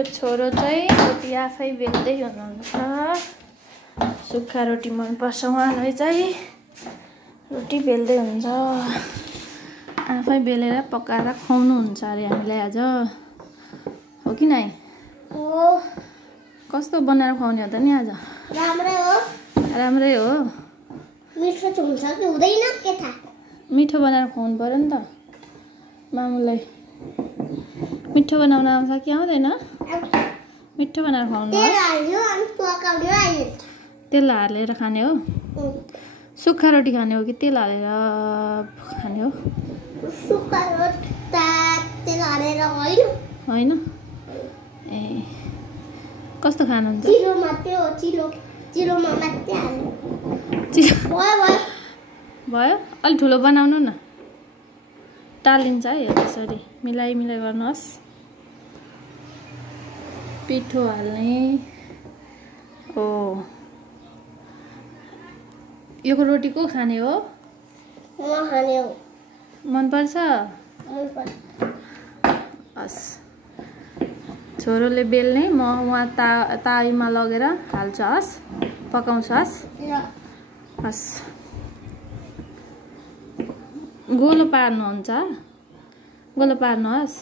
छोरो चाहिँ रोटी आफै बेल्दै हुनुहुन्छ। सुक्खा रोटी मनपर्छ उहाँलाई चाहिँ रोटी बेल्दै हुन्छ। आफै बेलेर पकाएर खुवाउनुहुन्छ अरे हामीलाई आज, हो कि नाइ? हो। कस्तो बनाएर खुवाउने हो त नि आज? राम्रै हो। राम्रै हो। मिठो हुन्छ कि हुँदैन के थाहा? मिठो बनाएर खुवाउनु पर्यो नि त मामुलाई। मिठो बनाउन आउँछ कि आउँदैन? मिठो बनाएर खुवाउनु। तेल हालेर खाने हो? सुक्खा रोटी खाने हो कि तेल हालेर खाने हो? सुक्खा रोटी तेल हालेर होइन। होइन? ए कस्तो खानुहुन्छ? चिलो मात्रै हो, चिलोमा मात्रै हाल्नु। भयो भयो? अलि ठुलो बनाउनु न, टालिन्छ है यसरी मिलाइ गर्नुहोस्। पिठो हाल्ने। ओ यो रोटी को खाने हो? म खाने हो। मनपर्छ? हस्। छोरोले बेल्ने, म वहाँ ताईमा लगेर हाल्छ। हस्, पकाउँछ। हस् हस्। गोलो पार्नुहुन्छ, गोलो पार्नुहोस्।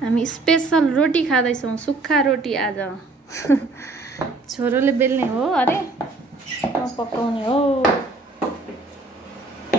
हामी स्पेशल रोटी खाँदैछौँ, सुक्खा रोटी आज। छोरोले बेल्ने हो अरे, म पकाउने हो।